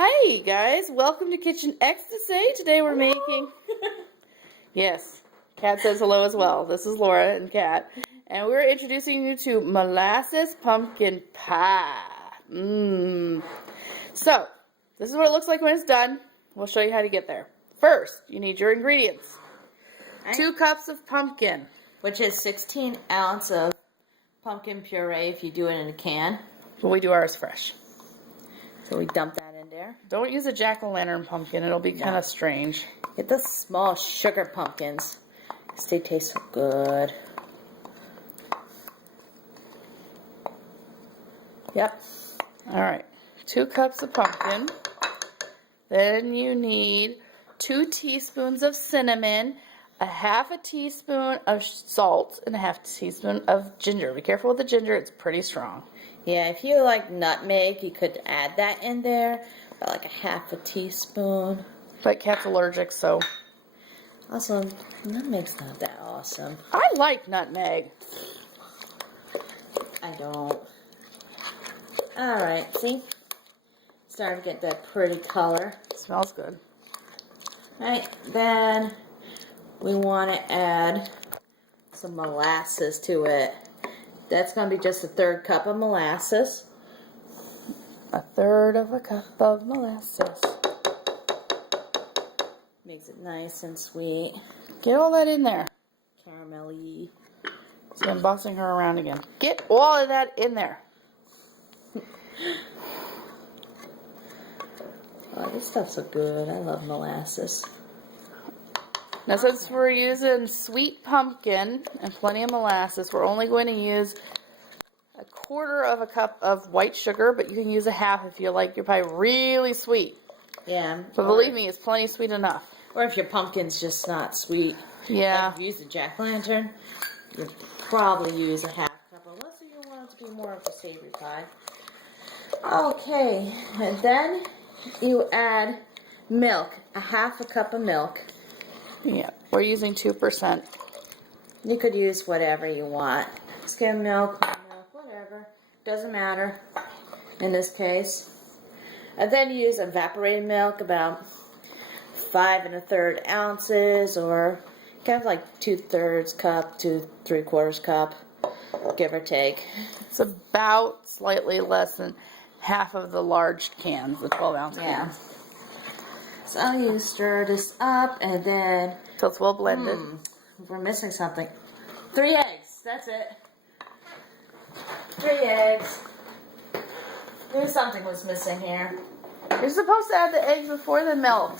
Hi guys, welcome to Kitchen Ecstasy. Today we're making, yes, Kat says hello as well. This is Laura and Kat. And we're introducing you to molasses pumpkin pie. So, this is what it looks like when it's done. We'll show you how to get there. First, you need your ingredients. 2 cups of pumpkin. Which is 16 ounces of pumpkin puree if you do it in a can. But we do ours fresh. So we dump that in there. Don't use a jack-o'-lantern pumpkin. It'll be kind of strange. Get the small sugar pumpkins because they taste so good. Yep. All right. 2 cups of pumpkin. Then you need 2 teaspoons of cinnamon, a half a teaspoon of salt, and a half teaspoon of ginger. Be careful with the ginger. It's pretty strong. Yeah, if you like nutmeg, you could add that in there. About like a half a teaspoon. But Kat's allergic, so. Also, nutmeg's not that awesome. I like nutmeg. I don't. Alright, see? Starting to get that pretty color. Smells good. Right, then we want to add some molasses to it. That's going to be just a 1/3 cup of molasses. 1/3 of a cup of molasses. Makes it nice and sweet. Get all that in there. Caramelly. See, I'm bossing her around again. Get all of that in there. Oh, this stuff's so good. I love molasses. Now, since we're using sweet pumpkin and plenty of molasses, we're only going to use 1/4 of a cup of white sugar, but you can use a half if you like your pie really sweet. Yeah. But believe me, it's plenty sweet enough. Or if your pumpkin's just not sweet. Yeah. Like if you use a jack-o'-lantern, you'd probably use a half cup, unless you want it to be more of a savory pie. Okay, and then you add milk, a half a cup of milk. Yeah, we're using 2%. You could use whatever you want. Skim milk, whole milk, whatever. Doesn't matter in this case. And then you use evaporated milk, about 5 1/3 ounces, or kind of like 2/3 cup to 3/4 cup, give or take. It's about slightly less than half of the large cans, the 12-ounce cans. So you stir this up, and then So it's well blended. We're missing something. 3 eggs. That's it. 3 eggs. There's something was missing here. You're supposed to add the eggs before the milk.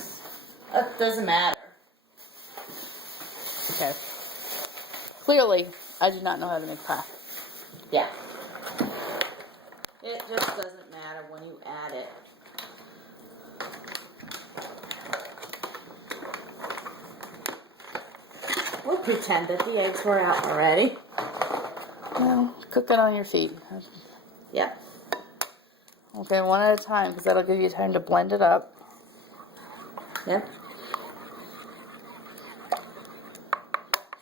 It doesn't matter. Okay. Clearly, I do not know how to make pie. Yeah. It just doesn't matter when you add it. We'll pretend that the eggs were out already. Well, cook it on your feet. Yep. Okay, one at a time, because that'll give you time to blend it up. Yep.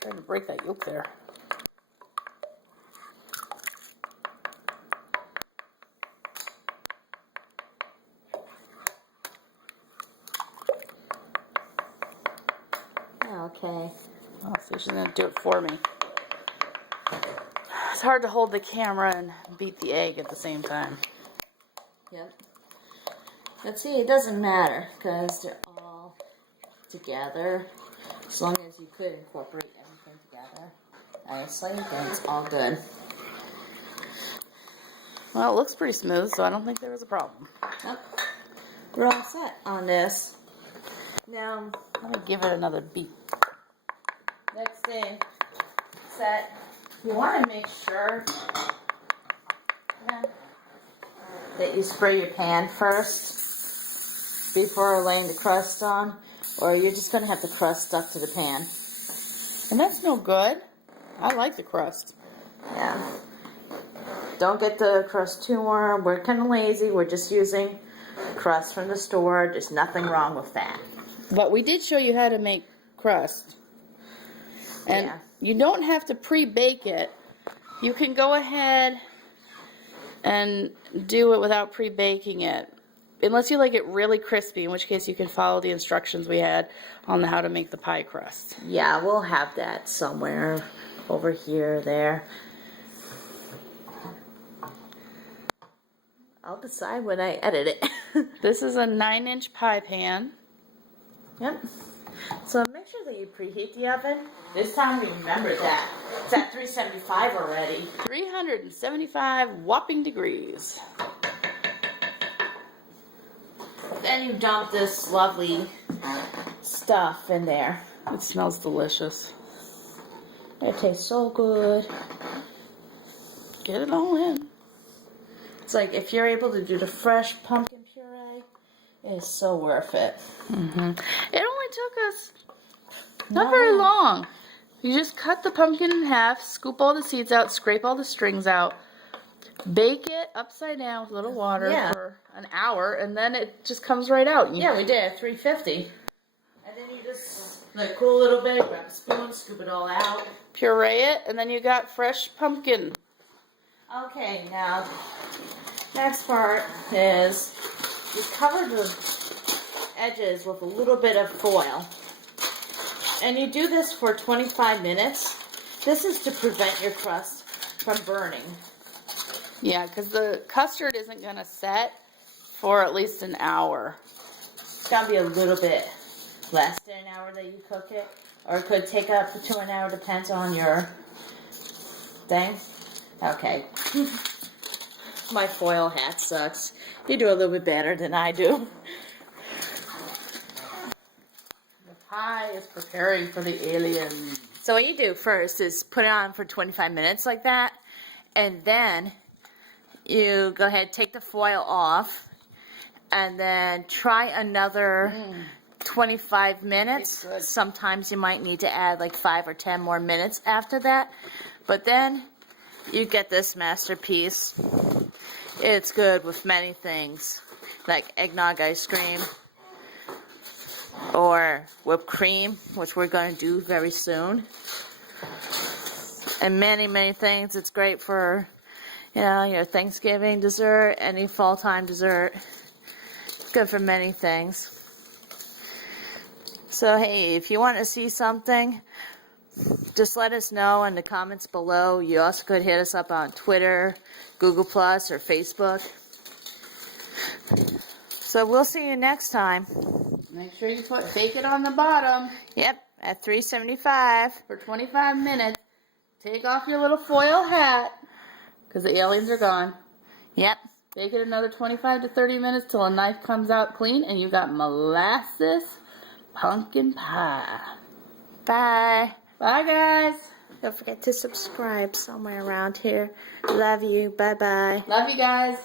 Trying to break that yolk there. Okay. Oh, see, she's going to do it for me. It's hard to hold the camera and beat the egg at the same time. Yep. But see, it doesn't matter because they're all together. As long as you could incorporate everything together nicely, then it's all good. Well, it looks pretty smooth, so I don't think there was a problem. Yep. We're all set on this. Now, Let me give it another beat. next thing, set. You want to make sure that you spray your pan first before laying the crust on, or you're just going to have the crust stuck to the pan. And that's no good. I like the crust. Yeah. Don't get the crust too warm. We're kind of lazy. We're just using crust from the store. There's nothing wrong with that. But we did show you how to make crust. And you don't have to pre-bake it. You can go ahead and do it without pre-baking it. unless you like it really crispy, in which case you can follow the instructions we had on how to make the pie crust. Yeah, we'll have that somewhere over here or there. I'll decide when I edit it. This is a 9-inch pie pan. Yep. So make sure that you preheat the oven. This time remember that. It's at 375 already. 375 whopping degrees. Then you dump this lovely stuff in there. It smells delicious. It tastes so good. Get it all in. It's like if you're able to do the fresh pumpkin puree, it is so worth it. Mm-hmm. It only took us not very long. You just cut the pumpkin in half, scoop all the seeds out, scrape all the strings out, bake it upside down with a little water for an hour, and then it just comes right out. Yeah, we did at 350. And then you just let it cool a little bit, grab a spoon, scoop it all out. Puree it, and then you got fresh pumpkin. Okay, now, next part is you cover the edges with a little bit of foil. And you do this for 25 minutes. This is to prevent your crust from burning. Yeah, because the custard isn't going to set for at least an hour. It's going to be a little bit less than an hour that you cook it. Or it could take up to an hour, depends on your thing. Okay. My foil hat sucks. You do a little bit better than I do. The pie is preparing for the aliens. So what you do first is put it on for 25 minutes like that. And then you go ahead, take the foil off. And then try another 25 minutes. Sometimes you might need to add like 5 or 10 more minutes after that. But then you get this masterpiece. It's good with many things, like eggnog ice cream or whipped cream, which we're going to do very soon. And many, many things. It's great for, you know, your Thanksgiving dessert, any fall time dessert. It's good for many things. So, hey, if you want to see something, just let us know in the comments below. You also could hit us up on Twitter, Google Plus, or Facebook. So we'll see you next time. Make sure you bake it on the bottom. Yep, at 375. For 25 minutes. Take off your little foil hat, because the aliens are gone. Yep. Bake it another 25 to 30 minutes till a knife comes out clean, and you got molasses pumpkin pie. Bye. Bye, guys. Don't forget to subscribe somewhere around here. Love you. Bye-bye. Love you guys.